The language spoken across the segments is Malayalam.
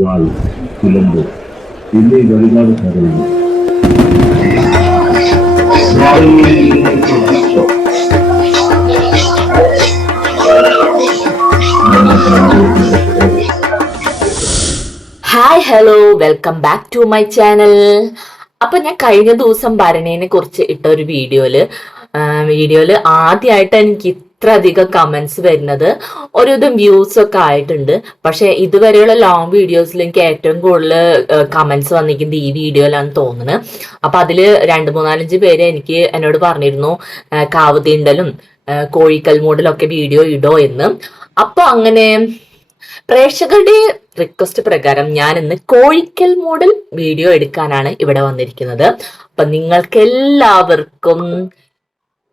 വാൾ, ചിലമ്പ് എന്നീ വഴിപാട് സാധനങ്ങൾ hi hello welcome back to my channel. അപ്പൊ ഞാൻ കഴിഞ്ഞ ദിവസം ഭരണേനെ കുറിച്ച് ഇട്ട ഒരു വീഡിയോയില് ആദ്യമായിട്ട് എനിക്ക് ഇത്ര അധികം കമന്റ്സ് വരുന്നത്. ഒരുവിധം വ്യൂസ് ഒക്കെ ആയിട്ടുണ്ട്. പക്ഷെ ഇതുവരെയുള്ള ലോങ് വീഡിയോസിൽ എനിക്ക് ഏറ്റവും കൂടുതൽ കമന്റ്സ് വന്നിരിക്കുന്നത് ഈ വീഡിയോയിലാണെന്ന് തോന്നുന്നത്. അപ്പൊ അതില് 2-3-4 പേര് എന്നോട് പറഞ്ഞിരുന്നു കാവുതീണ്ടലും കോഴിക്കൽ മൂടലൊക്കെ വീഡിയോ ഇടോ എന്ന്. അപ്പൊ അങ്ങനെ പ്രേക്ഷകരുടെ റിക്വസ്റ്റ് പ്രകാരം ഞാൻ ഇന്ന് കോഴിക്കൽ മോഡൽ വീഡിയോ എടുക്കാനാണ് ഇവിടെ വന്നിരിക്കുന്നത്. അപ്പൊ നിങ്ങൾക്ക് എല്ലാവർക്കും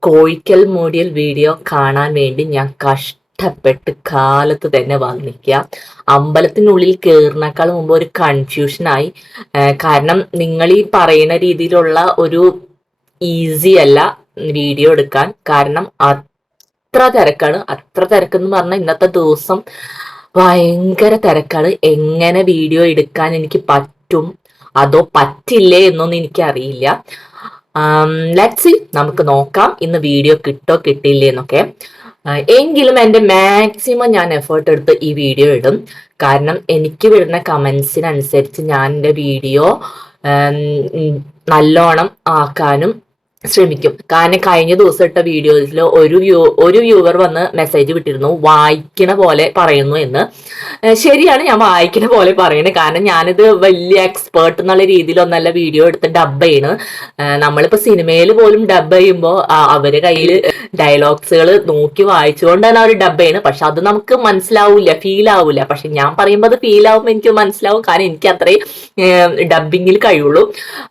കോഴിക്കൽ മോഡൽ വീഡിയോ കാണാൻ വേണ്ടി ഞാൻ കഷ്ടപ്പെട്ട് കാലത്ത് തന്നെ വന്നിരിക്കുക. അമ്പലത്തിനുള്ളിൽ കയറുന്നേക്കാൾ മുമ്പ് ഒരു കൺഫ്യൂഷനായി. കാരണം നിങ്ങൾ ഈ പറയുന്ന രീതിയിലുള്ള ഒരു ഈസി അല്ല വീഡിയോ എടുക്കാൻ. കാരണം അത്ര തിരക്കെന്ന് പറഞ്ഞാൽ ഇന്നത്തെ ദിവസം ഭയങ്കര തിരക്കാണ്. എങ്ങനെ വീഡിയോ എടുക്കാൻ എനിക്ക് പറ്റും അതോ പറ്റില്ലേ എന്നൊന്നും എനിക്കറിയില്ല. ലെറ്റ്സ് സീ, നമുക്ക് നോക്കാം ഇന്ന് വീഡിയോ കിട്ടോ കിട്ടില്ലേ എന്നൊക്കെ. എങ്കിലും എൻ്റെ മാക്സിമം ഞാൻ എഫേർട്ട് എടുത്ത് ഈ വീഡിയോ ഇടും. കാരണം എനിക്ക് വരുന്ന കമൻസിനനുസരിച്ച് ഞാൻ എൻ്റെ വീഡിയോ നല്ലോണം ആക്കാനും ശ്രമിക്കും. കാരണം കഴിഞ്ഞ ദിവസം ഇട്ട വീഡിയോസിൽ ഒരു വ്യൂവർ വന്ന് മെസ്സേജ് വിട്ടിരുന്നു, വായിക്കണ പോലെ പറയുന്നു എന്ന്. ശരിയാണ്, ഞാൻ വായിക്കണ പോലെ പറയുന്നത്. കാരണം ഞാനിത് വലിയ എക്സ്പേർട്ട് എന്നുള്ള രീതിയിലൊന്നല്ല വീഡിയോ എടുത്ത് ഡബ് ചെയ്യണ്. നമ്മളിപ്പോ സിനിമയിൽ പോലും ഡബ് ചെയ്യുമ്പോൾ അവര് കയ്യിൽ ഡയലോഗ്സുകൾ നോക്കി വായിച്ചുകൊണ്ടാണ് അവർ ഡബ് ചെയ്യണത്. പക്ഷെ അത് നമുക്ക് മനസ്സിലാവൂല, ഫീൽ ആവൂല. പക്ഷെ ഞാൻ പറയുമ്പോൾ അത് ഫീൽ ആവുമ്പോൾ എനിക്ക് മനസ്സിലാവും. കാരണം എനിക്ക് അത്രയും ഡബിങ്ങിൽ കഴിയുള്ളൂ.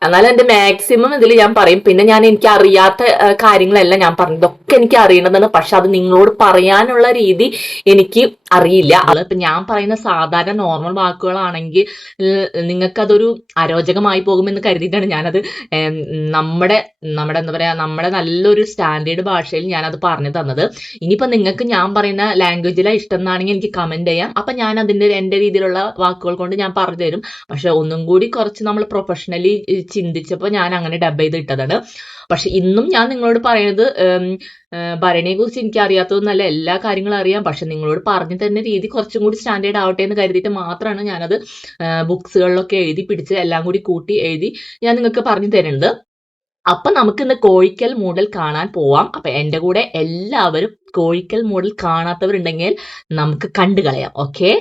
എന്നാലും എൻ്റെ മാക്സിമം ഇതിൽ ഞാൻ പറയും. പിന്നെ എനിക്ക് അറിയാത്ത കാര്യങ്ങളെല്ലാം ഞാൻ പറഞ്ഞു, ഇതൊക്കെ എനിക്ക് അറിയണതാണ്. പക്ഷെ അത് നിങ്ങളോട് പറയാനുള്ള രീതി എനിക്ക് അറിയില്ല. അതിപ്പോ ഞാൻ പറയുന്ന സാധാരണ നോർമൽ വാക്കുകളാണെങ്കിൽ നിങ്ങൾക്ക് അതൊരു അരോചകമായി പോകുമെന്ന് കരുതിയിട്ടാണ് ഞാനത് നമ്മുടെ എന്താ പറയാ, നമ്മുടെ നല്ലൊരു സ്റ്റാൻഡേർഡ് ഭാഷയിൽ ഞാനത് പറഞ്ഞു തന്നത്. ഇനിയിപ്പോ നിങ്ങൾക്ക് ഞാൻ പറയുന്ന ലാംഗ്വേജിലാണ് ഇഷ്ടം എന്നാണെങ്കിൽ എനിക്ക് കമന്റ് ചെയ്യാം. അപ്പൊ ഞാൻ എൻ്റെ രീതിയിലുള്ള വാക്കുകൾ കൊണ്ട് ഞാൻ പറഞ്ഞു തരും. പക്ഷെ ഒന്നും കൂടി കുറച്ച് നമ്മൾ പ്രൊഫഷണലി ചിന്തിച്ചപ്പോൾ ഞാൻ അങ്ങനെ ഡബ് ചെയ്ത് ഇട്ടതാണ്. പക്ഷെ ഇന്നും ഞാൻ നിങ്ങളോട് പറയുന്നത് ഭരണിയെ കുറിച്ച് എനിക്ക് അറിയാത്തതൊന്നല്ല, എല്ലാ കാര്യങ്ങളും അറിയാം. പക്ഷെ നിങ്ങളോട് പറഞ്ഞു തരുന്ന രീതി കുറച്ചും കൂടി സ്റ്റാൻഡേർഡ് ആവട്ടെ എന്ന് കരുതിയിട്ട് മാത്രമാണ് ഞാനത് ബുക്സുകളിലൊക്കെ എഴുതി പിടിച്ച് എല്ലാം കൂടി കൂട്ടി എഴുതി ഞാൻ നിങ്ങൾക്ക് പറഞ്ഞു തരുന്നത്. അപ്പൊ നമുക്ക് ഇന്ന് കോഴിക്കൽ മൂടൽ കാണാൻ പോവാം. അപ്പൊ എന്റെ കൂടെ എല്ലാവരും കോഴിക്കൽ മൂടൽ കാണാത്തവരുണ്ടെങ്കിൽ നമുക്ക് കണ്ടു കളയാം. ഓക്കെ.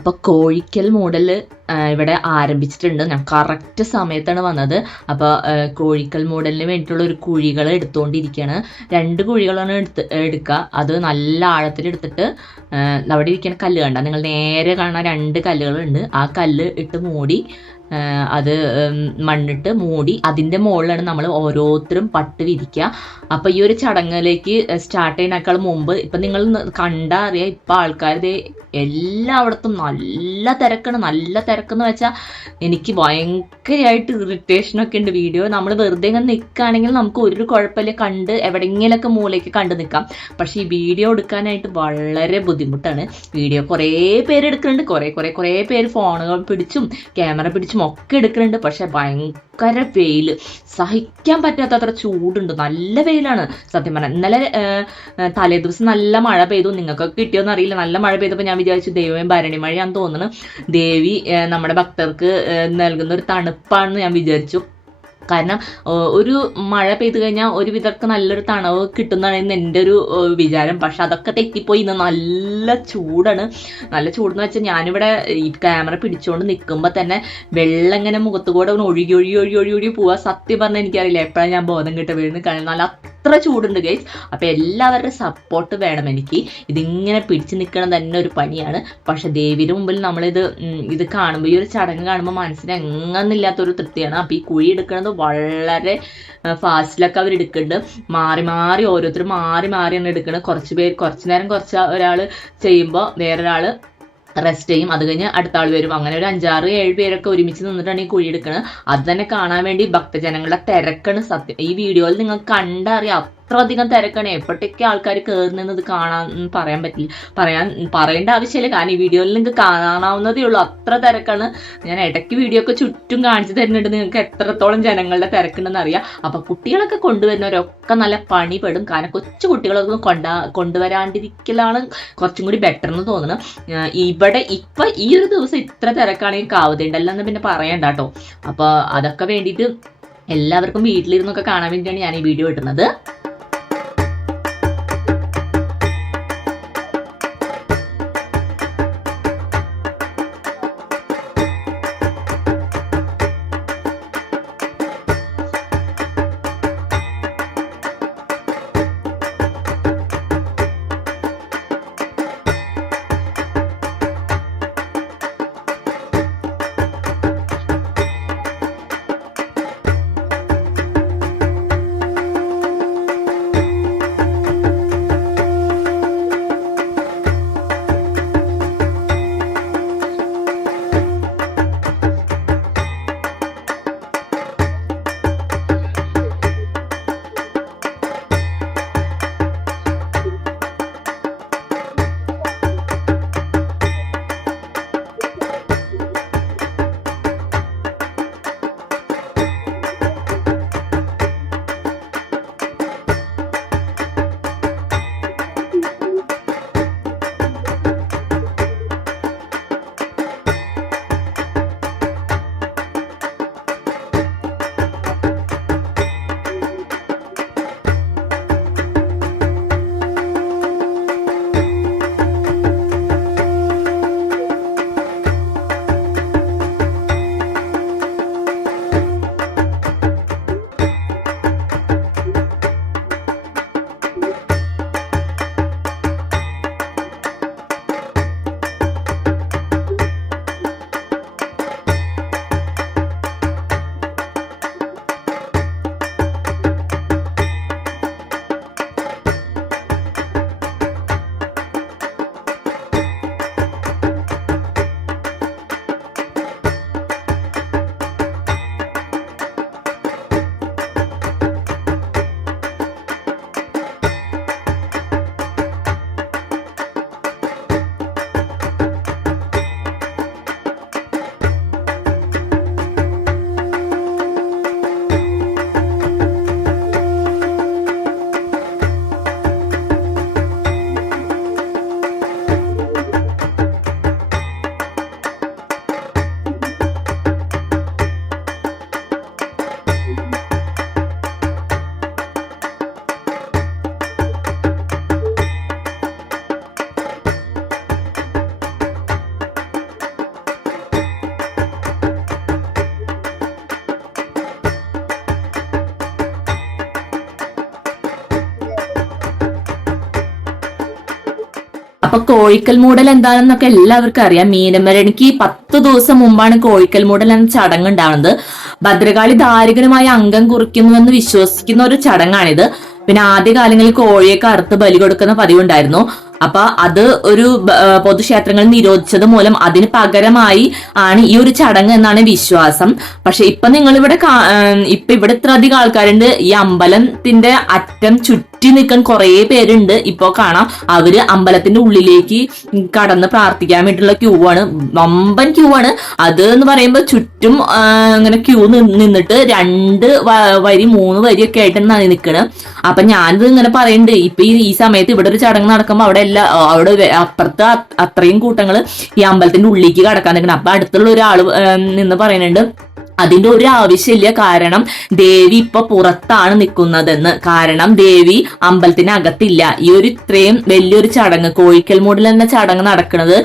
അപ്പോൾ കോഴിക്കൽ മൂടൽ ഇവിടെ ആരംഭിച്ചിട്ടുണ്ട്. ഞാൻ കറക്റ്റ് സമയത്താണ് വന്നത്. അപ്പോൾ കോഴിക്കൽ മൂടലിന് വേണ്ടിയിട്ടുള്ള ഒരു കുഴികൾ എടുത്തുകൊണ്ടിരിക്കുകയാണ്. 2 കുഴികളാണ് എടുക്കുക. അത് നല്ല ആഴത്തിലെടുത്തിട്ട് അവിടെ ഇരിക്കുന്ന കല്ല് കണ്ട, നിങ്ങൾ നേരെ കാണാൻ 2 കല്ലുകളുണ്ട്. ആ കല്ല് ഇട്ട് മൂടി അത് മണ്ണിട്ട് മൂടി അതിൻ്റെ മുകളിലാണ് നമ്മൾ ഓരോരുത്തരും പട്ട് വിരിക്കുക. അപ്പോൾ ഈ ഒരു ചടങ്ങിലേക്ക് സ്റ്റാർട്ട് ചെയ്യുന്നതിനേക്കാൾ മുമ്പ് ഇപ്പം നിങ്ങൾ കണ്ടാൽ അറിയാം, ഇപ്പം ആൾക്കാർ എല്ലായിടത്തും നല്ല തിരക്കാണ്. നല്ല തിരക്കെന്ന് വെച്ചാൽ എനിക്ക് ഭയങ്കരമായിട്ട് ഇറിറ്റേഷനൊക്കെ ഉണ്ട്. വീഡിയോ നമ്മൾ വെറുതെ ഇങ്ങനെ നിൽക്കുകയാണെങ്കിൽ നമുക്ക് ഒരു കുഴപ്പമില്ല, കണ്ട് എവിടെയെങ്കിലൊക്കെ മൂലയ്ക്ക് കണ്ടു നിൽക്കാം. പക്ഷേ ഈ വീഡിയോ എടുക്കാനായിട്ട് വളരെ ബുദ്ധിമുട്ടാണ്. വീഡിയോ കുറേ പേര് എടുക്കുന്നുണ്ട്, കുറേ പേര് ഫോണുകൾ പിടിച്ചും ക്യാമറ പിടിച്ചും ഒക്കെ എടുക്കുന്നുണ്ട്. പക്ഷെ ഭയങ്കര വെയിൽ, സഹിക്കാൻ പറ്റാത്തത്ര ചൂടുണ്ട്. നല്ല വെയിലാണ് സത്യം പറഞ്ഞാൽ. ഇന്നലെ തലേ ദിവസം നല്ല മഴ പെയ്തു. നിങ്ങൾക്കൊക്കെ കിട്ടിയോന്ന് അറിയില്ല. നല്ല മഴ പെയ്തപ്പോൾ ഞാൻ വിചാരിച്ചു ദൈവമേ ഭരണി മഴയാണെന്ന് തോന്നുന്നു, ദേവി നമ്മുടെ ഭക്തർക്ക് നൽകുന്ന ഒരു തണുപ്പാണെന്ന് ഞാൻ വിചാരിച്ചു. കാരണം ഒരു മഴ പെയ്തു കഴിഞ്ഞാൽ ഒരു വിധർക്ക് നല്ലൊരു തണവ് കിട്ടുന്നതാണ് എൻ്റെ ഒരു വിചാരം. പക്ഷെ അതൊക്കെ തെറ്റിപ്പോയി. ഇന്ന് നല്ല ചൂടാണ്. നല്ല ചൂടെന്ന് വെച്ചാൽ ഞാനിവിടെ ഈ ക്യാമറ പിടിച്ചുകൊണ്ട് നിൽക്കുമ്പോൾ തന്നെ വെള്ളം ഇങ്ങനെ മുഖത്ത് കൂടെ ഒഴുകി പോവുക. സത്യം പറഞ്ഞാൽ എനിക്കറിയില്ല എപ്പോഴാണ് ഞാൻ ബോധം കിട്ട വീഴുന്ന കാരണം നല്ല അത്ര ചൂടുണ്ട് ഗൈസ്. അപ്പോൾ എല്ലാവരുടെ സപ്പോർട്ട് വേണം എനിക്ക്. ഇതിങ്ങനെ പിടിച്ച് നിൽക്കണം തന്നെ ഒരു പണിയാണ്. പക്ഷെ ദേവിയുടെ മുമ്പിൽ ഇത് കാണുമ്പോൾ, ഈ ഒരു ചടങ്ങ് കാണുമ്പോൾ മനസ്സിന് എങ്ങന്നില്ലാത്തൊരു തൃപ്തിയാണ്. അപ്പോൾ ഈ കുഴി എടുക്കുന്നത് വളരെ ഫാസ്റ്റിലൊക്കെ അവർ എടുക്കുന്നുണ്ട്. മാറി ഓരോരുത്തരും മാറിയാണ് എടുക്കുന്നത്. കുറച്ച് നേരം ഒരാൾ ചെയ്യുമ്പോൾ വേറൊരാൾ റെസ്റ്റ് ചെയ്യും. അത് കഴിഞ്ഞ് അടുത്ത ആൾ വരും. അങ്ങനെ ഒരു 5-6-7 പേരൊക്കെ ഒരുമിച്ച് നിന്നിട്ടാണ് ഈ കുഴി എടുക്കുന്നത്. അത് തന്നെ കാണാൻ വേണ്ടി ഭക്തജനങ്ങളുടെ തിരക്കാണ് സത്യം. ഈ വീഡിയോയിൽ നിങ്ങൾക്ക് കണ്ടറിയാം അത്രയധികം തിരക്കാണ്. എപ്പോഴത്തേക്ക് ആൾക്കാർ കയറുന്നത് ഇത് കാണാൻ പറയേണ്ട ആവശ്യമില്ല. കാരണം ഈ വീഡിയോയിൽ നിങ്ങൾക്ക് കാണാവുന്നതേ ഉള്ളൂ, അത്ര തിരക്കാണ്. ഞാൻ ഇടയ്ക്ക് വീഡിയോ ഒക്കെ ചുറ്റും കാണിച്ചു തരുന്നുണ്ട്, നിങ്ങൾക്ക് എത്രത്തോളം ജനങ്ങളുടെ തിരക്കുണ്ടെന്ന് അറിയാം. അപ്പോൾ കുട്ടികളൊക്കെ കൊണ്ടുവരുന്നവരൊക്കെ നല്ല പണിപ്പെടും. കാരണം കൊച്ചു കുട്ടികളൊക്കെ കൊണ്ടുവരാണ്ടിരിക്കലാണ് കുറച്ചും കൂടി ബെറ്റർ എന്ന് തോന്നുന്നു. ഇവിടെ ഇപ്പം ഈ ഒരു ദിവസം ഇത്ര തിരക്കാണെങ്കിൽ കാവതുണ്ടല്ലോ എന്ന് പിന്നെ പറയണ്ട കേട്ടോ. അപ്പോൾ അതൊക്കെ വേണ്ടിയിട്ട് എല്ലാവർക്കും വീട്ടിലിരുന്നൊക്കെ കാണാൻ വേണ്ടിയിട്ടാണ് ഞാൻ ഈ വീഡിയോ ഇടുന്നത്. അപ്പൊ കോഴിക്കൽ മൂടൽ എന്താണെന്നൊക്കെ എല്ലാവർക്കും അറിയാം. മീനമരണിക്ക് 10 ദിവസം മുമ്പാണ് കോഴിക്കൽ മൂടൽ എന്ന ചടങ്ങ് ഉണ്ടാവുന്നത്. ഭദ്രകാളി ദാരികനുമായ അംഗം കുറിക്കുന്നുവെന്ന് വിശ്വസിക്കുന്ന ഒരു ചടങ്ങാണിത്. പിന്നെ ആദ്യകാലങ്ങളിൽ കോഴിയൊക്കെ അറുത്ത് ബലി കൊടുക്കുന്ന പതിവുണ്ടായിരുന്നു. അപ്പൊ അത് ഒരു പൊതുക്ഷേത്രങ്ങളിൽ നിരോധിച്ചത് മൂലം അതിന് പകരമായി ആണ് ഈ ഒരു ചടങ്ങ് എന്നാണ് വിശ്വാസം. പക്ഷെ ഇപ്പൊ നിങ്ങൾ ഇവിടെ ഇവിടെ ഇത്ര അധികം ആൾക്കാരുണ്ട്. ഈ അമ്പലത്തിന്റെ അറ്റം ചുറ്റി നിൽക്കാൻ കുറെ പേരുണ്ട്. ഇപ്പൊ കാണാം, അവര് അമ്പലത്തിന്റെ ഉള്ളിലേക്ക് കടന്ന് പ്രാർത്ഥിക്കാൻ വേണ്ടിയിട്ടുള്ള ക്യൂ ആണ്. വമ്പൻ ക്യൂ ആണ്. അത് എന്ന് പറയുമ്പോ ചുറ്റും ഇങ്ങനെ ക്യൂ നിന്നിട്ട് 2 വരി 3 വരി ഒക്കെ ആയിട്ടാണ് നിൽക്കുന്നത്. അപ്പൊ ഞാനിത് ഇങ്ങനെ പറയുന്നുണ്ട്, ഇപ്പൊ ഈ സമയത്ത് ഇവിടെ ഒരു ചടങ്ങ് നടക്കുമ്പോ അവിടെ അപ്പുറത്ത് അത്രയും കൂട്ടങ്ങള് ഈ അമ്പലത്തിന്റെ ഉള്ളിലേക്ക് കടക്കാൻ നിൽക്കണം. അപ്പൊ അടുത്തുള്ള ഒരാള് നിന്ന് പറയുന്നുണ്ട്, അതിന്റെ ഒരു ആവശ്യമില്ല, കാരണം ദേവി ഇപ്പൊ പുറത്താണ് നിൽക്കുന്നതെന്ന്. കാരണം ദേവി അമ്പലത്തിന് അകത്തില്ല. ഈ ഒരു ഇത്രയും വലിയൊരു ചടങ്ങ്, കോഴിക്കൽ മൂടൽ എന്ന ചടങ്ങ് നടക്കുന്നത്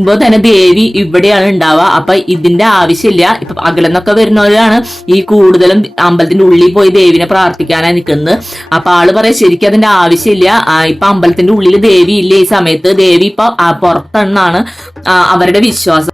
ഇപ്പൊ തന്നെ ദേവി ഇവിടെയാണ് ഉണ്ടാവുക. അപ്പൊ ഇതിന്റെ ആവശ്യമില്ല. ഇപ്പൊ അകലെന്നൊക്കെ വരുന്നവരാണ് ഈ കൂടുതലും അമ്പലത്തിന്റെ ഉള്ളിൽ പോയി ദേവിനെ പ്രാർത്ഥിക്കാനായി നിൽക്കുന്നത്. അപ്പൊ ആള് പറയാം, ശരിക്കും അതിന്റെ ആവശ്യമില്ല. ഇപ്പൊ അമ്പലത്തിന്റെ ഉള്ളിൽ ദേവി ഇല്ല. ഈ സമയത്ത് ദേവി ഇപ്പൊ പുറത്തെന്നാണ് അവരുടെ വിശ്വാസം.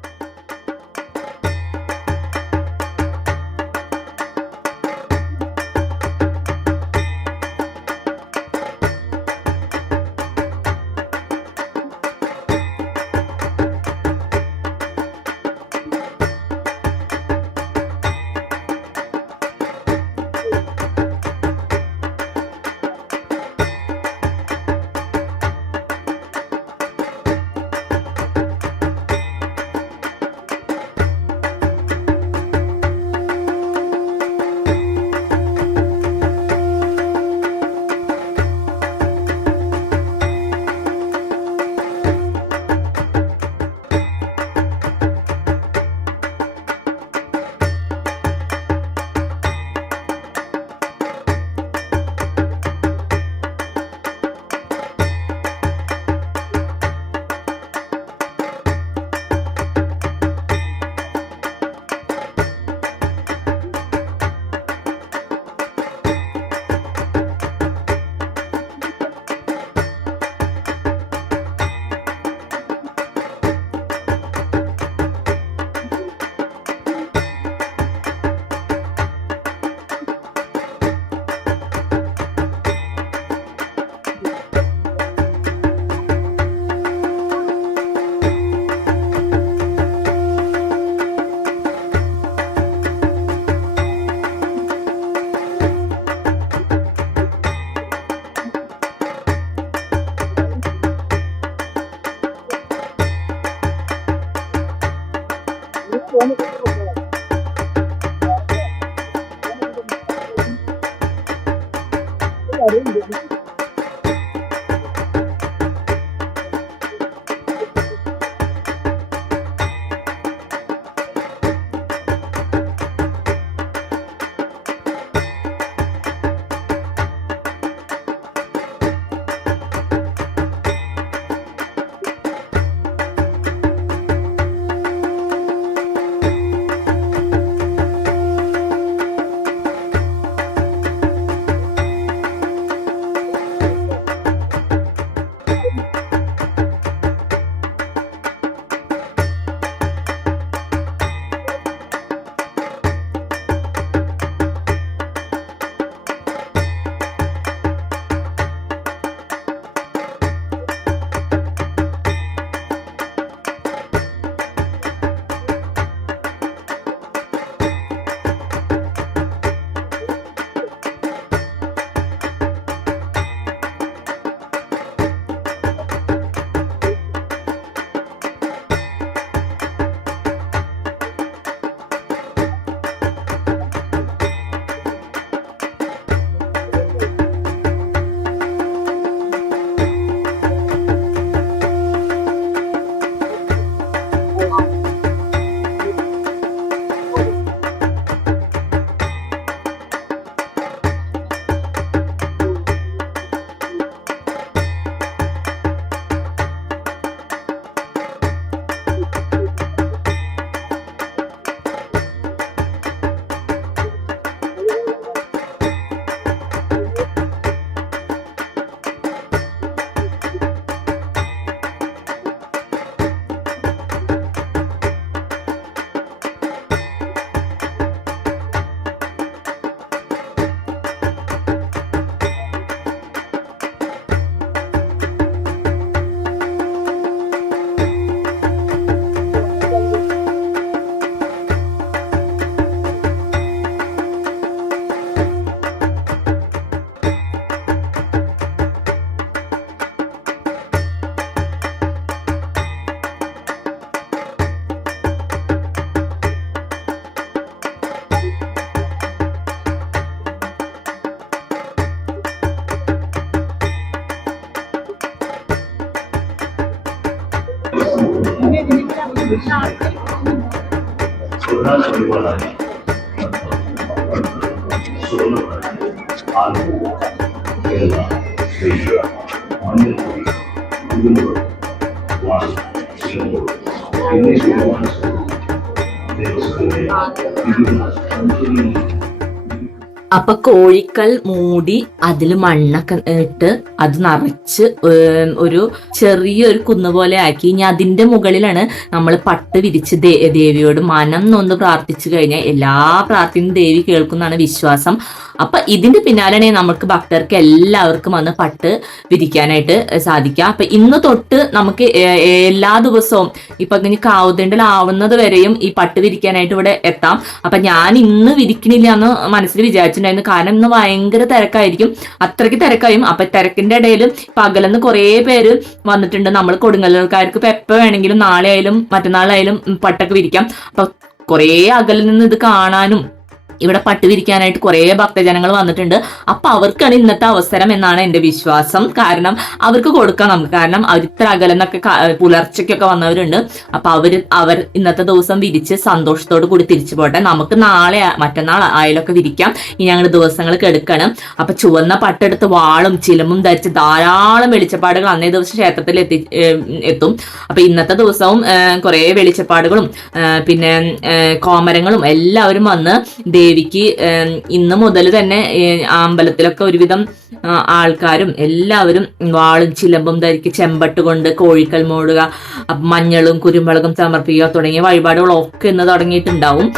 സ്വരാജ് ഒരുപാടായി ആലപ്പുഴ കേരള മഞ്ഞൾപ്പൊടി കുരുമുളക് വാഴ എന്നീ ഒരുപാട് ദേവസ്വത്തിന്റെ വിവിധ അപ്പൊ കോഴിക്കൽ മൂടി അതിൽ മണ്ണൊക്കെ ഇട്ട് അത് നിറച്ച് ഒരു ചെറിയൊരു കുന്ന് പോലെ ആക്കി. ഇനി അതിന്റെ മുകളിലാണ് നമ്മൾ പട്ട് വിരിച്ച് ദേവിയോട് മനം നൊന്ന് പ്രാർത്ഥിച്ചു കഴിഞ്ഞാൽ എല്ലാ പ്രാർത്ഥനയും ദേവി കേൾക്കുന്നതാണ് വിശ്വാസം. അപ്പൊ ഇതിന്റെ പിന്നാലെയാണ് നമുക്ക് ഭക്തർക്ക് എല്ലാവർക്കും വന്ന് പട്ട് വിരിക്കാനായിട്ട് സാധിക്കുക. അപ്പൊ ഇന്ന് തൊട്ട് നമുക്ക് എല്ലാ ദിവസവും ഇപ്പൊ ഇനി കാവുതണ്ടിലാവുന്നത് വരെയും ഈ പട്ട് വിരിക്കാനായിട്ട് ഇവിടെ എത്താം. അപ്പൊ ഞാൻ ഇന്ന് വിരിക്കണില്ല എന്ന് മനസ്സിൽ വിചാരിച്ചിട്ടുണ്ടായിരുന്നു. കാരണം ഇന്ന് ഭയങ്കര തിരക്കായിരിക്കും, അത്രയ്ക്ക് തിരക്കായും. അപ്പൊ തിരക്കിന്റെ ഇടയിൽ പകലെന്ന് കുറെ പേര് വന്നിട്ടുണ്ട്. നമ്മൾ കൊടുങ്ങല്ലൂർക്കാർക്ക് ഇപ്പൊ എപ്പോ വേണമെങ്കിലും നാളെ ആയാലും മറ്റന്നാളായാലും പട്ടൊക്കെ വിരിക്കാം. അപ്പൊ കുറെ അകലിൽ നിന്ന് ഇത് കാണാനും ഇവിടെ പട്ട് വിരിക്കാനായിട്ട് കുറെ ഭക്തജനങ്ങൾ വന്നിട്ടുണ്ട്. അപ്പൊ അവർക്കാണ് ഇന്നത്തെ അവസരം എന്നാണ് എന്റെ വിശ്വാസം. കാരണം അവർക്ക് കൊടുക്കാം നമുക്ക്. കാരണം അവർ ഇത്ര അകലെന്നൊക്കെ പുലർച്ചയ്ക്കൊക്കെ വന്നവരുണ്ട്. അപ്പൊ അവർ ഇന്നത്തെ ദിവസം വിരിച്ച് സന്തോഷത്തോട് കൂടി തിരിച്ചു പോട്ടെ. നമുക്ക് നാളെ മറ്റന്നാൾ ആയാലൊക്കെ വിരിക്കാം. ഇനി ഞങ്ങൾ ദിവസങ്ങൾ കെടുക്കണം. അപ്പൊ ചുവന്ന പട്ടെടുത്ത് വാളും ചിലമ്പും ധരിച്ച് ധാരാളം വെളിച്ചപ്പാടുകൾ അന്നേ ദിവസം ക്ഷേത്രത്തിൽ എത്തും. അപ്പൊ ഇന്നത്തെ ദിവസവും കുറെ വെളിച്ചപ്പാടുകളും പിന്നെ കോമരങ്ങളും എല്ലാവരും വന്ന് ദേവിക്ക് ഇന്ന് മുതൽ തന്നെ അമ്പലത്തിലൊക്കെ ഒരുവിധം ആൾക്കാരും എല്ലാവരും വാളും ചിലമ്പും ധരിക്ക് ചെമ്പട്ട് കൊണ്ട് കോഴിക്കൽ മൂടുക, മഞ്ഞളും കുരുമുളകും സമർപ്പിക്കുക തുടങ്ങിയ വഴിപാടുകളൊക്കെ ഇന്ന് തുടങ്ങിയിട്ടുണ്ടാവും.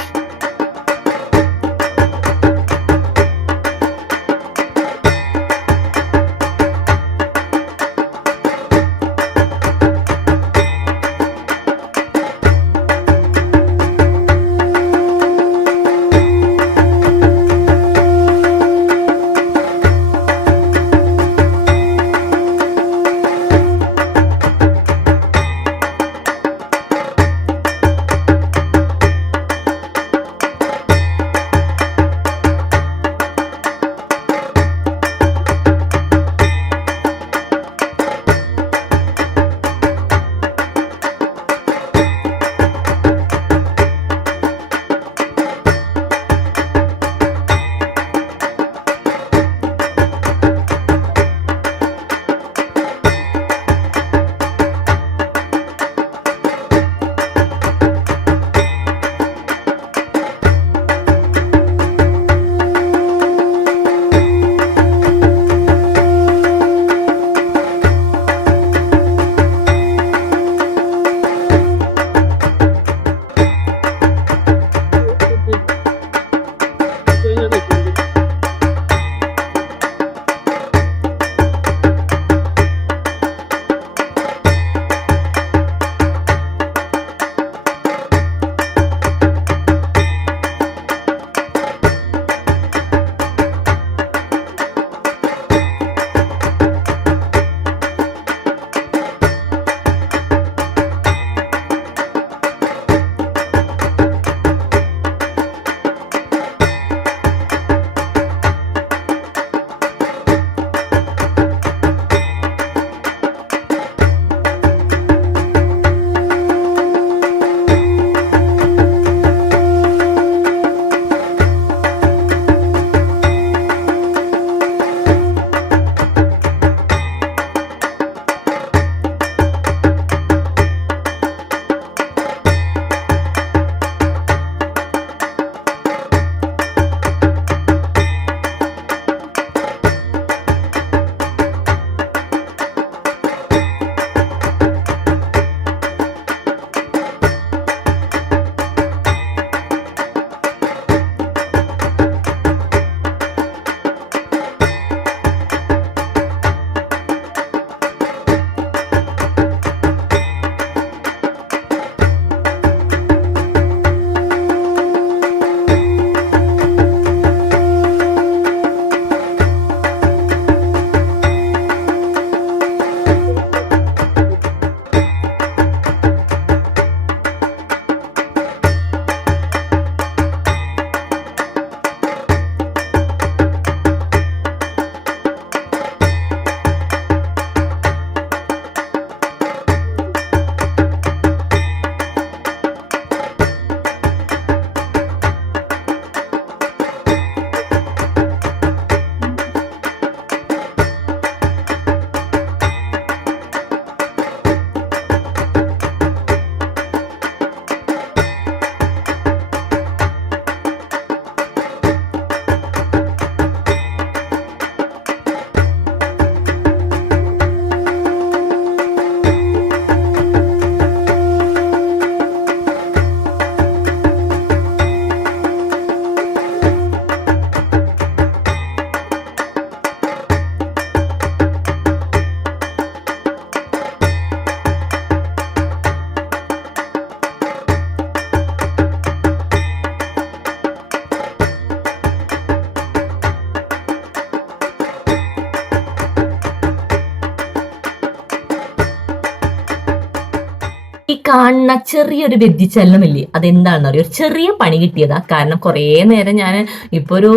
ഈ കാണുന്ന ചെറിയൊരു വ്യതിചലനമില്ലേ, അതെന്താണെന്ന് അറിയോ? ഒരു ചെറിയ പണി കിട്ടിയതാ. കാരണം കുറേ നേരം ഞാൻ ഇപ്പോൾ ഒരു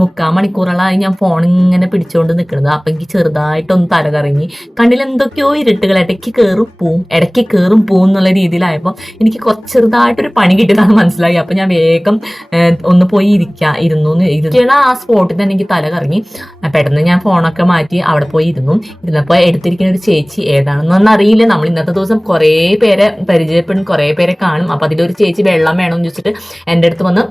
3/4 മണിക്കൂറോളമായി ഞാൻ ഫോൺ ഇങ്ങനെ പിടിച്ചുകൊണ്ട് നിൽക്കുന്നത്. അപ്പം എനിക്ക് ചെറുതായിട്ടൊന്ന് തല കറങ്ങി, കണ്ണിൽ എന്തൊക്കെയോ ഇരുട്ടുകൾ ഇടയ്ക്ക് കയറും പോവും എന്നുള്ള രീതിയിലായപ്പോൾ എനിക്ക് കുറച്ച് ചെറുതായിട്ടൊരു പണി കിട്ടിയതാണെന്ന് മനസ്സിലായി. അപ്പം ഞാൻ വേഗം ഒന്ന് പോയി ഇരുന്ന ആ സ്പോട്ടിൽ തന്നെ എനിക്ക് തല കറങ്ങി. പെട്ടെന്ന് ഞാൻ ഫോണൊക്കെ മാറ്റി അവിടെ പോയി ഇരുന്നപ്പോൾ എടുത്തിരിക്കുന്ന ഒരു ചേച്ചി ഏതാണെന്നൊന്നും അറിയില്ല. നമ്മൾ ഇന്നത്തെ ദിവസം കുറേ പേരെ പരിചയപ്പെടും, കുറേ പേരെ കാണും. അപ്പം അതിലൊരു ചേച്ചി വെള്ളം വേണമെന്ന് ചോദിച്ചിട്ട് എൻ്റെ അടുത്ത് വന്ന്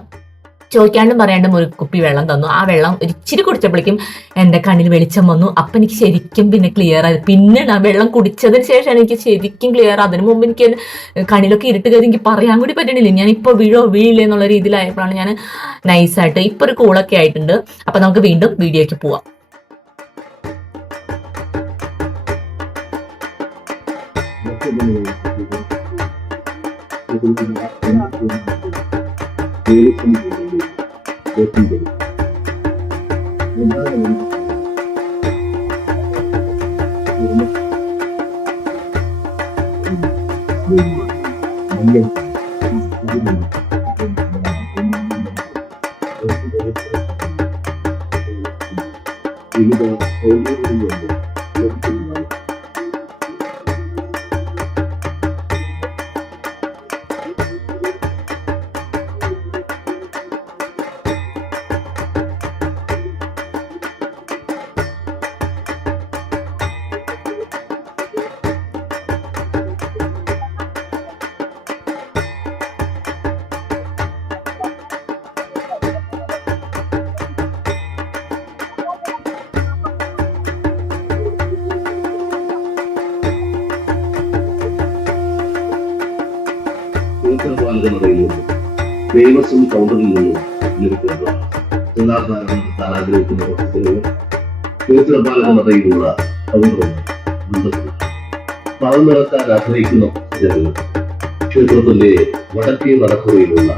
ചോദിക്കാണ്ടും പറയാണ്ടും ഒരു കുപ്പി വെള്ളം തന്നു. ആ വെള്ളം ഒരിച്ചിരി കുടിച്ചപ്പോഴേക്കും എൻ്റെ കണ്ണിൽ വെളിച്ചം വന്നു. അപ്പം എനിക്ക് ശരിക്കും പിന്നെ ക്ലിയർ ആയി. പിന്നെ ആ വെള്ളം കുടിച്ചതിന് ശേഷമാണ് എനിക്ക് ശരിക്കും ക്ലിയർ. അതിന് മുമ്പ് എനിക്ക് കണ്ണിലൊക്കെ ഇരുട്ട് കയറി എനിക്ക് പറയാൻ കൂടി പറ്റണില്ല. ഞാനിപ്പോൾ വീഴില്ല എന്നുള്ള രീതിയിലായപ്പോഴാണ് ഞാൻ നൈസായിട്ട് ഇപ്പോൾ ഒരു കൂളൊക്കെ ആയിട്ടുണ്ട്. അപ്പം നമുക്ക് വീണ്ടും വീഡിയോയ്ക്ക് പോവാം. ദേവസ്വം കൗണ്ടറിൽ നിന്നും ലഭിക്കുന്നതാണ്. സ്ഥാനാർത്ഥികളാകാൻ ആഗ്രഹിക്കുന്ന വസ്തുക്കൾ ക്ഷേത്രപാലക നടയിലുള്ള കൗണ്ടറുമായി ബന്ധപ്പെടും. പണം നടത്താൻ ആഗ്രഹിക്കുന്ന ജനങ്ങൾ ക്ഷേത്രത്തിന്റെ വടക്കേ നടപ്പുറയിലുള്ള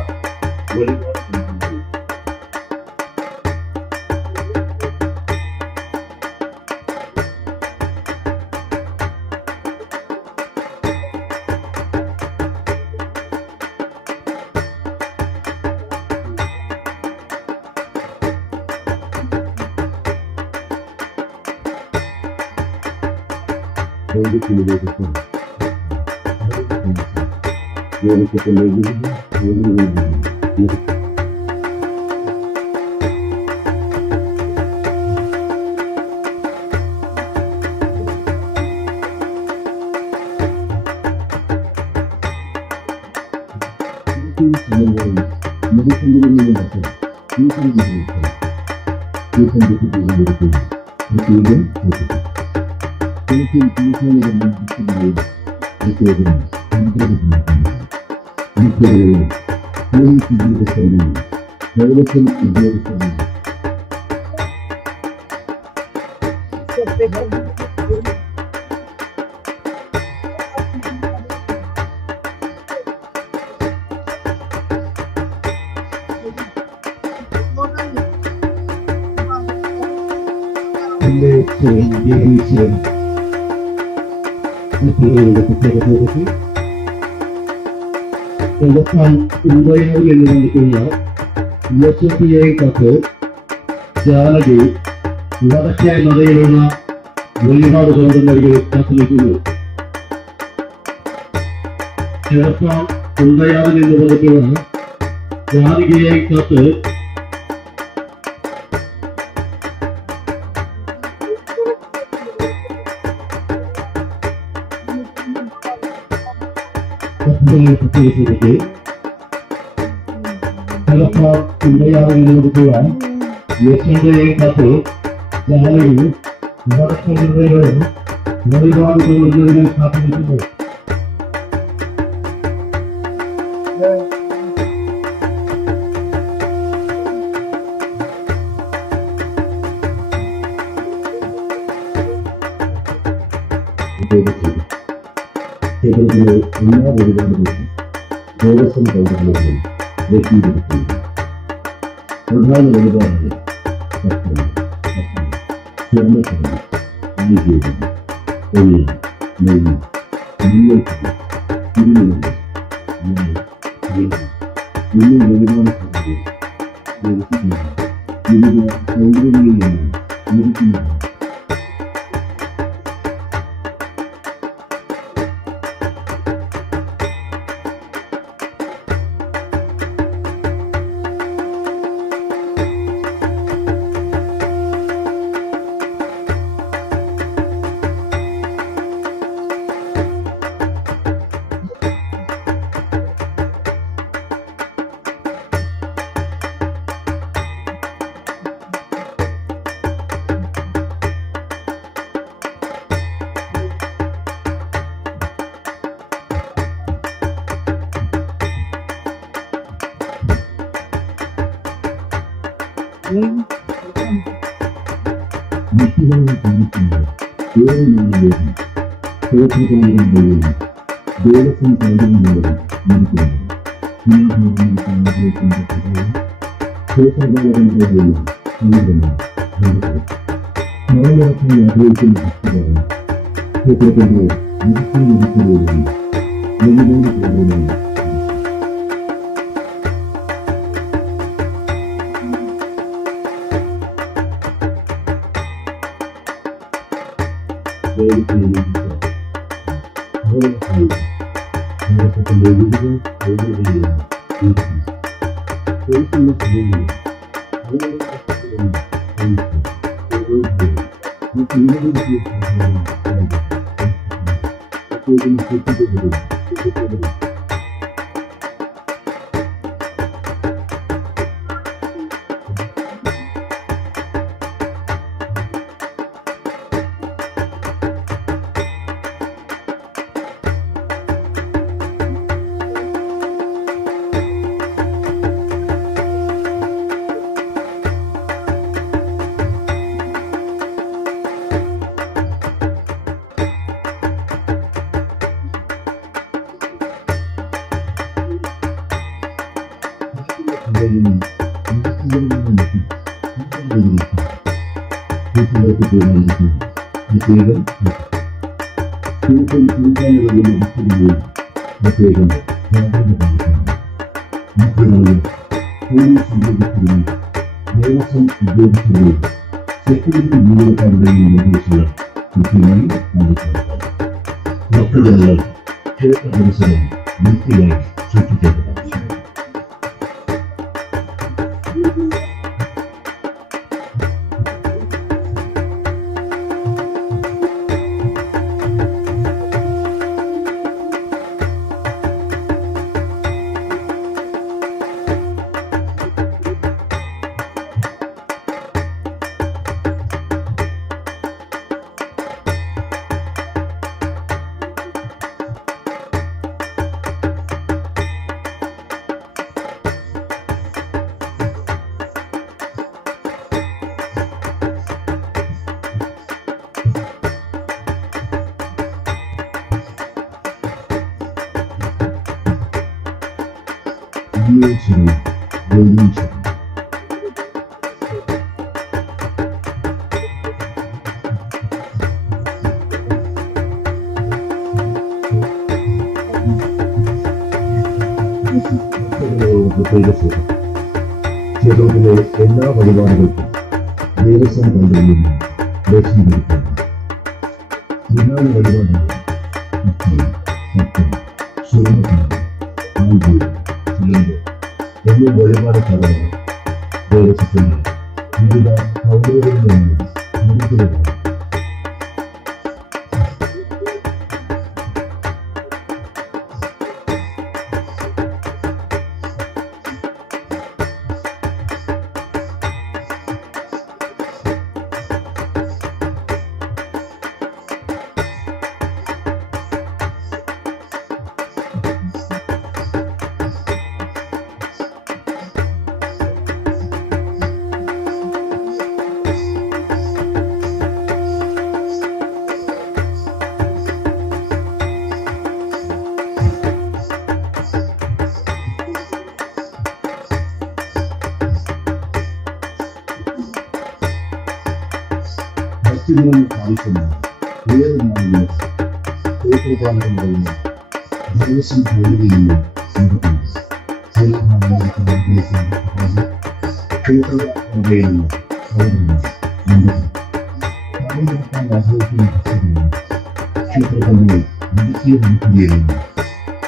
ജാനകി വടക്കേ നടയിലുള്ള ഒരുപാട് കൗണ്ടറുകളിൽ കാത്തുനിൽക്കുന്നു. ചേർപ്പാൻ കുണ്ടയാറിൽ നിന്ന് വന്നിട്ടുള്ള ജാനകിയെ കാത്ത് പ്രത്യേകിച്ച് ചേർപ്പാൻ കുണ്ടയാറിൽ നിന്ന് വന്നിട്ടുള്ള യശോദയെ കാത്ത് ജാനകി വടക്കേ നടയിലും ഒരുപാട് കൗണ്ടറുകളിൽ കാത്തുനിൽക്കുന്നു. കേരളത്തിലെ എല്ലാ വഴിപാടുകളും ദേവസ്വം കൗണ്ടറുകളിലും ലഭ്യമാക്കിയിട്ടുണ്ട്. പ്രധാന വഴിപാടുകൾ സ്വർണ്ണക്കടൽ, നെയ്യ്, നെയ്യ്, തിരുനെല്ലി എന്നീ ഒരുപാട് സ്ഥലങ്ങളിൽ വിവിധ സൗകര്യങ്ങളിലാണ് ഒരുക്കുന്നത്. ഭക്തികളെ കാണിക്കുന്നത് ഏറെ നാളിലേക്കും ക്ഷേത്രകാലങ്ങളുടെയും ദേവസ്വം സൗകര്യങ്ങളുടെയും നടക്കുന്നത് ക്ഷേത്രകാലങ്ങളുടെയും സമുദ്രമാണ് മറവിളക്കാൻ ആഗ്രഹിക്കുന്ന ഭക്തികളാണ് ക്ഷേത്രത്തിന്റെ നിരത്തിലൂടെയും വെല്ലുവിളികളിലൂടെയും ദേവസ്വം ഉദ്യോഗസ്ഥരുടെയും സെക്യൂരിറ്റി ജീവനക്കാരുടെയും നിർദ്ദേശങ്ങൾ കൃത്യമായി പാലിക്കണം. ഭക്തജനങ്ങൾ ക്ഷേത്ര പരിസരം വൃത്തിയായി സൂക്ഷിക്കേണ്ടതാണ്. ക്ഷേത്രത്തിലെ എല്ലാ വഴിപാടുകൾക്കും ദേവസ്വം തന്ത്രിയിൽ നിന്ന് ദർശനമെടുക്കുന്നു. പ്രധാന വഴിപാടുകൾ എന്നീ വഴിപാട് ചടങ്ങുകൾ ദേവസ്വത്തിന്റെ വിവിധ സൗകര്യങ്ങളിൽ നിന്ന് നിർമ്മിക്കുന്നതാണ്. ഭക്തിജനങ്ങൾക്ക് ആവശ്യമായ ഏറെ നാളുകൾ ക്ഷേത്രകാലങ്ങളുടെയും ദേവസ്വം ബോർഡിൽ നിന്നും സംഘടന ക്ഷേത്രത്തിൽ നിന്ന് ക്ഷേത്രത്തിന്റെ ദേശീയ മുൻകൂടിയിൽ നിന്ന്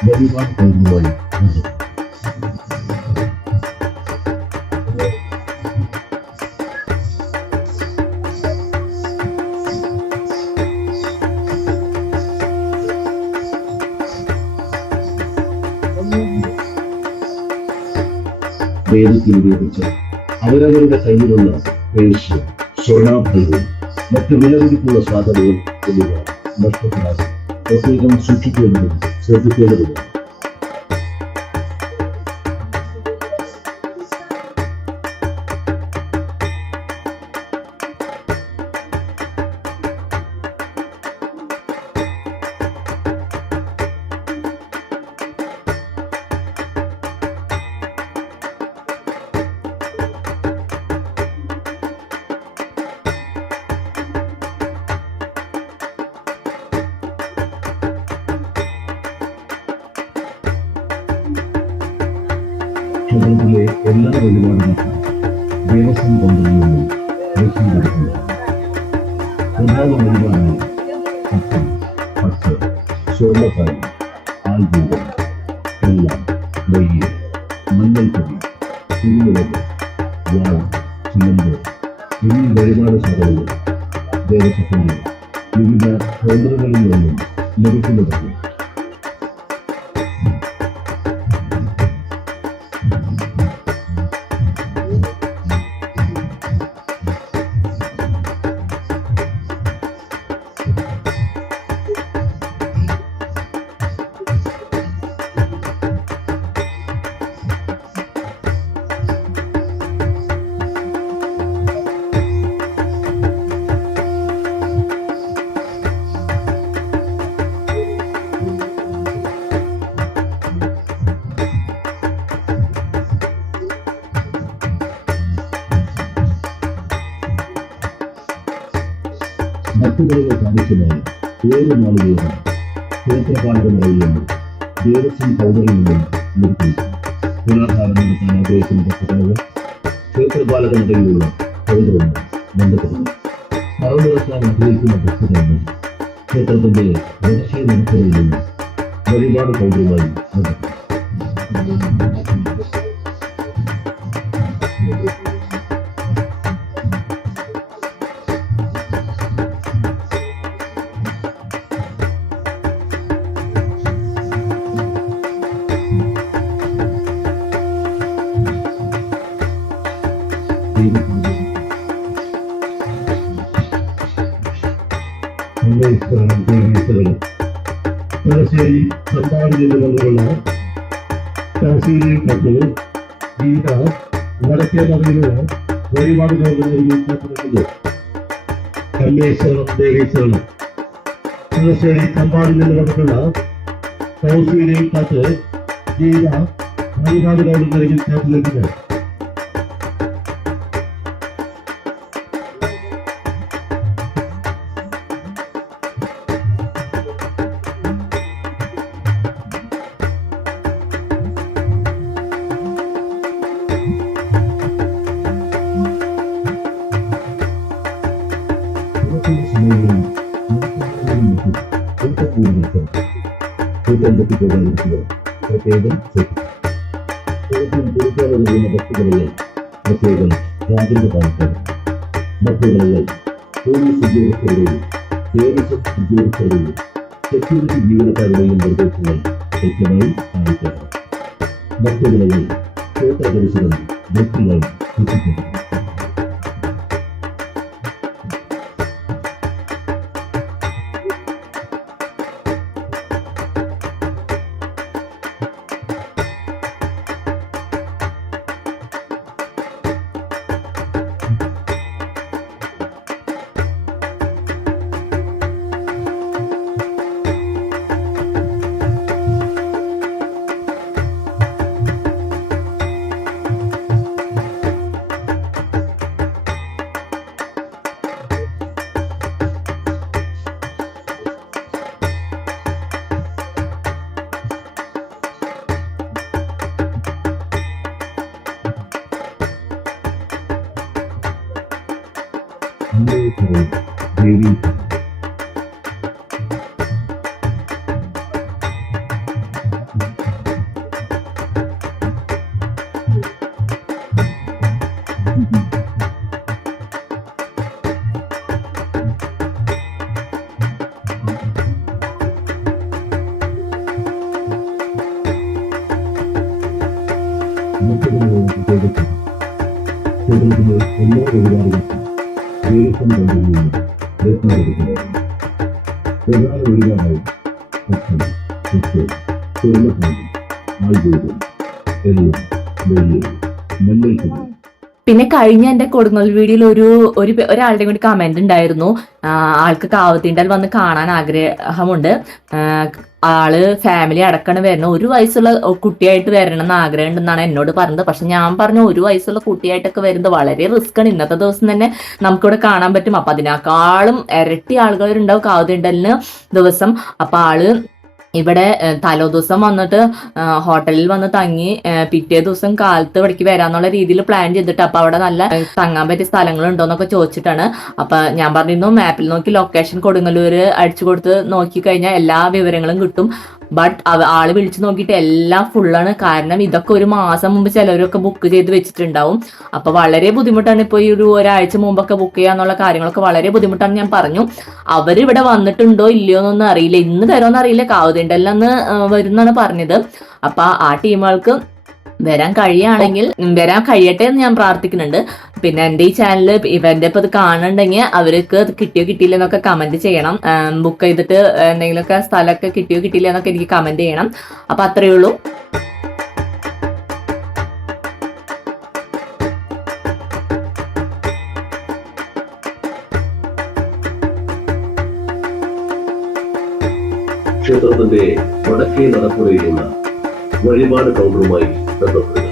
വഴിപാട് പൗർണമായി വേദത്തിൽ ഉപയോഗിച്ച് അവരവരുടെ കയ്യിലുള്ള പേഴ്സ്, സ്വർണ്ണാഭരണങ്ങൾ, മറ്റു വിലപിടിപ്പുള്ള സാധനങ്ങൾ എന്നിവ നഷ്ടപ്പെടാതെ പ്രത്യേകം സൂക്ഷിക്കേണ്ടതും ശ്രദ്ധിക്കേണ്ടതുമാണ്. ക്ഷേത്രത്തിലെ എല്ലാ വഴിപാടുകൾക്കും ദേവസ്വം ബോർഡിൽ നിന്നും രസീതെടുക്കുന്നു. പ്രധാന വഴിപാടുകൾ അപ്പം, പട്ട്, സ്വർണ്ണക്കാരി, ആൽബൂരം, വെള്ളം, നെയ്യ്, മഞ്ഞൾപ്പൊടി, കുരുമുളക്, വാൾ, ചിലമ്പ് എന്നീ വഴിപാട് സാധനങ്ങൾ ദേവസ്വത്തിന്റെ വിവിധ കേന്ദ്രങ്ങളിൽ നിന്നും ലഭിക്കുന്നതാണ്. ഭക്തജനങ്ങൾ ആവശ്യമായ 7 നാളുകളാണ് ക്ഷേത്രപാലകനായി നിന്ന് ദേവസ്വം കൗണ്ടറിൽ നിന്നും ലഭിക്കുന്നു. പുനർധാരണം നടത്താൻ ആഗ്രഹിക്കുന്ന ഭക്തജനങ്ങൾ ക്ഷേത്രപാലകനിടയിലുള്ള കൗണ്ടറുമായി ബന്ധപ്പെടുന്നു. സ്ഥലം നടത്താൻ ആഗ്രഹിക്കുന്ന ഭക്തജനങ്ങൾ ക്ഷേത്രത്തിന്റെ രഹസ്യ നടത്തുകളിൽ നിന്ന് വഴിപാട് കൗണ്ടറുമായി ബന്ധപ്പെടുന്നു. തലശ്ശേരി സമ്പാദിൽ നിന്നുള്ള തഹസീലിൽ കത്ത് ഗീത വടക്കേ നഗരിലുള്ള വഴിപാട് കൗണ്ടറിൽ കല്ലേശ്വരം ദേവീശ്വരണം തലശ്ശേരി സമ്പാദിൽ നിന്ന് വന്നിട്ടുള്ള തഹസീലിൽ കത്ത് ഗീത വഴിപാട് കൗണ്ടറിൽ കാത്തിരിക്കുന്നത്. പ്രത്യേകം കൊടുക്കാനുള്ള ഭക്തുകളിലെ പ്രത്യേകം ജാഗ്രത പാലിക്കണം. ഭക്തുകളിലെ പോലീസ് ഉദ്യോഗസ്ഥരുടെയും ദേവസ്വം ഉദ്യോഗസ്ഥരുടെയും സെക്യൂരിറ്റി ജീവനക്കാരുടെയും നിർദ്ദേശങ്ങൾ കൃത്യമായി പാലിക്കണം. ഭക്തുകളിലെ ക്ഷേത്ര പരിസരം വൃത്തിയായി സൂക്ഷിക്കണം. വഴിപാടുകൾ ദേവി കേരളത്തിലെ എല്ലാ വഴിപാടുകൾക്കും ദേവസ്വം ബോർഡിൽ നിന്ന് രത്നമെടുക്കുന്നത് പ്രധാന വഴിപാടായി ഭക്ഷണം സ്വർണ്ണ ആൾദൂരം എല്ലാം വെള്ളി മഞ്ഞൾപ്പൊടി. പിന്നെ കഴിഞ്ഞ എന്റെ കൊടുങ്ങൽ വീഡിയോയിൽ ഒരാളുടെ കൂടി കമന്റ് ഉണ്ടായിരുന്നു. ആൾക്ക് കാവത്തിണ്ടൽ വന്ന് കാണാൻ ആഗ്രഹമുണ്ട്, ആള് ഫാമിലി അടക്കണം വരണം, 1 വയസ്സുള്ള കുട്ടിയായിട്ട് വരണം എന്ന് ആഗ്രഹം ഉണ്ടെന്നാണ് എന്നോട് പറഞ്ഞത്. പക്ഷെ ഞാൻ പറഞ്ഞു 1 വയസ്സുള്ള കുട്ടിയായിട്ടൊക്കെ വരുന്നത് വളരെ റിസ്ക് ആണ്, ഇന്നത്തെ ദിവസം തന്നെ നമുക്കിവിടെ കാണാൻ പറ്റും. അപ്പൊ അതിനേക്കാളും ഇരട്ടി ആളുകളുണ്ടാവും കാവത്തിണ്ടലിന് ദിവസം. അപ്പൊ ആള് ഇവിടെ തലോ ദിവസം വന്നിട്ട് ഹോട്ടലിൽ വന്ന് തങ്ങി പിറ്റേ ദിവസം കാലത്ത് ഇവിടേക്ക് വരാന്നുള്ള രീതിയിൽ പ്ലാൻ ചെയ്തിട്ട്, അപ്പൊ അവിടെ നല്ല തങ്ങാൻ പറ്റിയ സ്ഥലങ്ങളുണ്ടോന്നൊക്കെ ചോദിച്ചിട്ടാണ്. അപ്പൊ ഞാൻ പറഞ്ഞിരുന്നു മാപ്പിൽ നോക്കി ലൊക്കേഷൻ കൊടുങ്ങല്ലൂര് അടിച്ചു കൊടുത്ത് നോക്കി കഴിഞ്ഞാൽ എല്ലാ വിവരങ്ങളും കിട്ടും. ബട്ട് ആള് വിളിച്ചു നോക്കിയിട്ട് എല്ലാം ഫുള്ളാണ്. കാരണം ഇതൊക്കെ 1 മാസം മുമ്പ് ചിലവരൊക്കെ ബുക്ക് ചെയ്ത് വെച്ചിട്ടുണ്ടാവും. അപ്പൊ വളരെ ബുദ്ധിമുട്ടാണ്. ഇപ്പൊ ഈ ഒരാഴ്ച മുമ്പൊക്കെ ബുക്ക് ചെയ്യാന്നുള്ള കാര്യങ്ങളൊക്കെ വളരെ ബുദ്ധിമുട്ടാണ്. ഞാൻ പറഞ്ഞു അവരിവിടെ വന്നിട്ടുണ്ടോ ഇല്ലയോ എന്നൊന്നും അറിയില്ല, ഇന്ന് തരുമെന്ന് അറിയില്ല, കാവുതിണ്ടെല്ലാം വരുന്നാണ് പറഞ്ഞത്. അപ്പൊ ആ ടീമുകൾക്ക് വരാൻ കഴിയുകയാണെങ്കിൽ വരാൻ കഴിയട്ടെ എന്ന് ഞാൻ പ്രാർത്ഥിക്കുന്നുണ്ട്. പിന്നെ എൻ്റെ ഈ ചാനൽ ഇവന്റെ ഇപ്പൊ ഇത് കാണുന്നുണ്ടെങ്കിൽ അവർക്ക് കിട്ടിയോ കിട്ടിയില്ല എന്നൊക്കെ കമന്റ് ചെയ്യണം. ബുക്ക് ചെയ്തിട്ട് എന്തെങ്കിലുമൊക്കെ സ്ഥലമൊക്കെ കിട്ടിയോ കിട്ടിയില്ല എന്നൊക്കെ എനിക്ക് കമന്റ് ചെയ്യണം. അപ്പൊ അത്രയേ ഉള്ളൂ. ക്ഷേത്രത്തിന്റെ വടക്കേ നടപ്പുറയിലുള്ള വഴിപാട് കൗണ്ടറുമായി ബന്ധപ്പെടുക.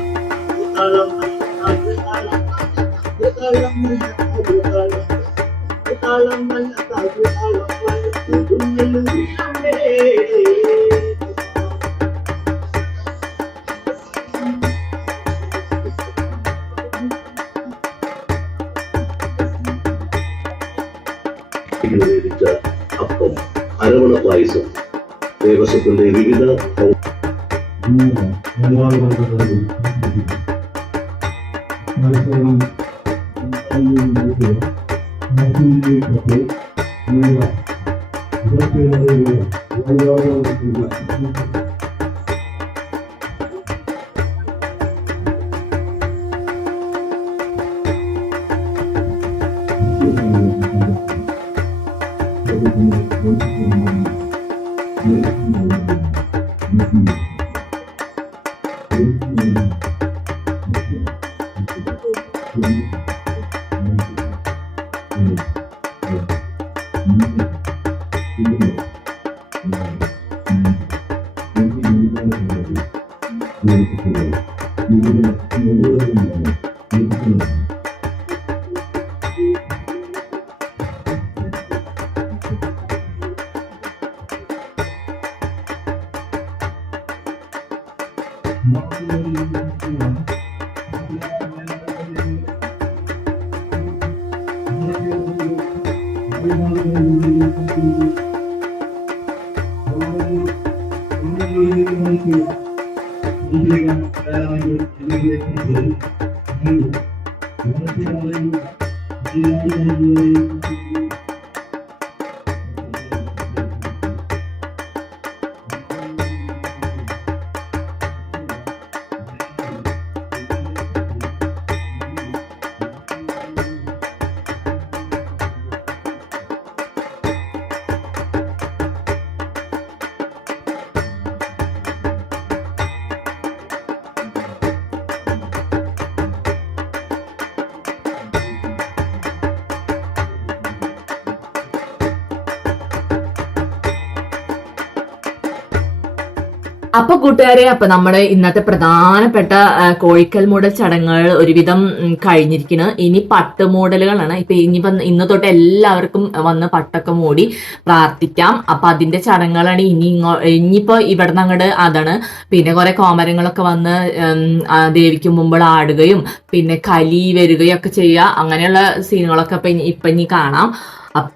വേദിച്ച അപ്പം, അരവണ പായസം, ദേവസ്വത്തിന്റെ വിവിധ അപ്പൊ കൂട്ടുകാരെ, അപ്പൊ നമ്മുടെ ഇന്നത്തെ പ്രധാനപ്പെട്ട കോഴിക്കൽ മൂടൽ ചടങ്ങുകൾ ഒരുവിധം കഴിഞ്ഞിരിക്കുന്നു. ഇനി പട്ട് മൂടലുകളാണ്. ഇപ്പൊ ഇന്ന് തൊട്ട് എല്ലാവർക്കും വന്ന് പട്ടൊക്കെ മൂടി പ്രാർത്ഥിക്കാം. അപ്പൊ അതിന്റെ ചടങ്ങുകളാണ് ഇനിയിപ്പോ ഇവിടെ നിന്ന് അങ്ങോട്ട് അതാണ്. പിന്നെ കുറെ കോമരങ്ങളൊക്കെ വന്ന് ദേവിക്ക് മുമ്പ് ആടുകയും പിന്നെ കലി വരികയും ഒക്കെ ചെയ്യുക. അങ്ങനെയുള്ള സീനുകളൊക്കെ ഇപ്പൊ ഇനി കാണാം.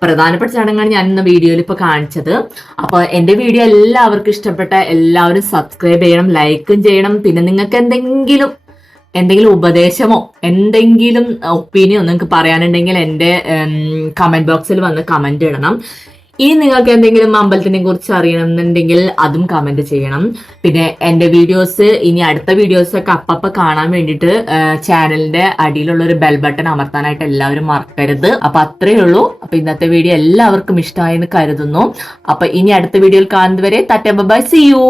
പ്രധാനപ്പെട്ട ചടങ്ങാണ് ഞാൻ ഇന്ന് വീഡിയോയിൽ ഇപ്പോൾ കാണിച്ചത്. അപ്പോൾ എൻ്റെ വീഡിയോ എല്ലാവർക്കും ഇഷ്ടപ്പെട്ട എല്ലാവരും സബ്സ്ക്രൈബ് ചെയ്യണം, ലൈക്കും ചെയ്യണം. പിന്നെ നിങ്ങൾക്ക് എന്തെങ്കിലും ഉപദേശമോ എന്തെങ്കിലും ഒപ്പീനിയോ നിങ്ങൾക്ക് പറയാനുണ്ടെങ്കിൽ എൻ്റെ കമൻറ്റ് ബോക്സിൽ വന്ന് കമൻറ്റ് ഇടണം. ഇനി നിങ്ങൾക്ക് എന്തെങ്കിലും അമ്പലത്തിനെ കുറിച്ച് അറിയണമെന്നുണ്ടെങ്കിൽ അതും കമന്റ് ചെയ്യണം. പിന്നെ എൻ്റെ വീഡിയോസ് ഇനി അടുത്ത വീഡിയോസൊക്കെ അപ്പപ്പോ കാണാൻ വേണ്ടിയിട്ട് ചാനലിന്റെ അടിയിലുള്ള ഒരു ബെൽ ബട്ടൺ അമർത്താനായിട്ട് എല്ലാവരും മറക്കരുത്. അപ്പൊ അത്രയേ ഉള്ളൂ. അപ്പൊ ഇന്നത്തെ വീഡിയോ എല്ലാവർക്കും ഇഷ്ടമായെന്ന് കരുതുന്നു. അപ്പൊ ഇനി അടുത്ത വീഡിയോയിൽ കാണുന്നതുവരെ ടാറ്റാ ബൈ, സീ യു.